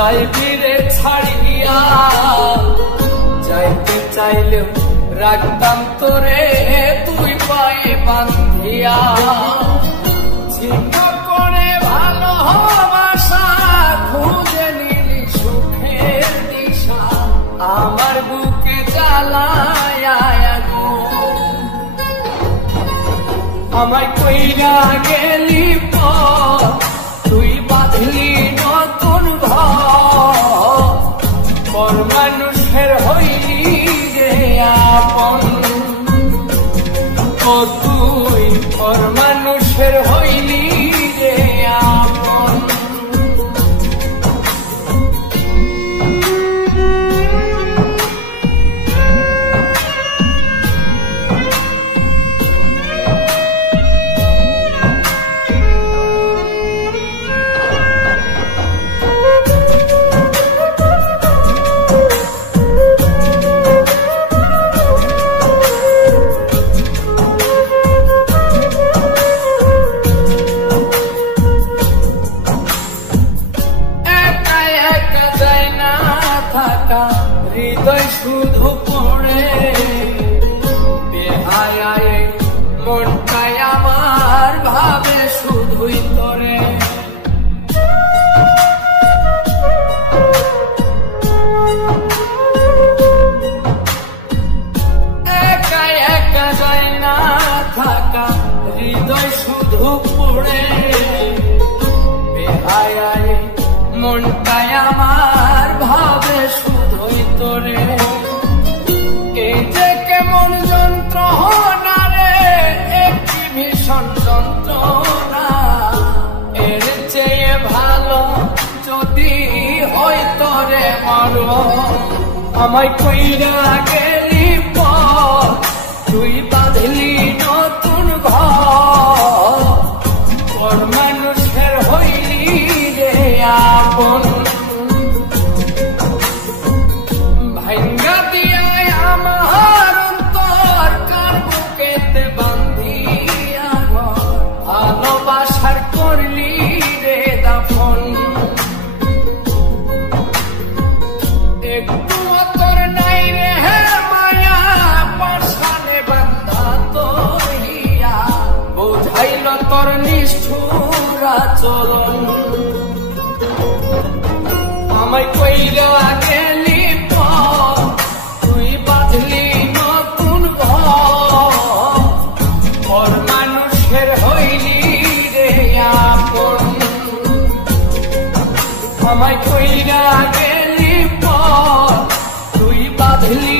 যাইবি রে ছাড়িয়া, যাইতে চাইলেও রাখতাম তোরে তুই পায়ে বান্ধিয়া। ছিন্ন করে ভালোবাসা খুঁজে নিলি সুখের দিশা, আমার বুকে জ্বালায় আগুন। আমায় কইরা গেলি পর তুই বাঁধলি নতুন ঘর, পর মানুষের হইলি রে আপন। ও তুই পর মানুষের হইলি রে আপন। হৃদয় শুধু পড়ে বেহায়ায়, মনটাই আমার ভাবে শুধুই তোরে। একা একা যায় না থাকা, হৃদয় শুধু পড়ে বেহায়ায়, মনটাই আমার ভাবে শুধুই তোরে। এই যে কেমন যন্ত্রণা রে, একটি ভীষণ যন্ত্রণা, এর চেয়ে ভালো যদি হইতো রে মরণ। আমায় কইরা গেলি পর তুই বাঁধলি নতুন ঘর, পর মানুষের হইলি রে আপন। ভাঙ্গা দিয়া আমার অন্তর কার বুকেতে বান্ধিয়া ঘর, ভালোবাসার করলি রে দাফন। একটু তোর নাই রে মায়া, পাশানে বান্ধা তোরিয়া, বুঝাইল তোর নিষ্ঠুর আচরণ। আমায় কইরা গেলি পর তুই বাঁধলি নতুন ঘর, পর মানুষের হইলি রে আপন। আমায় কইরা গেলি পর তুই বাঁধলি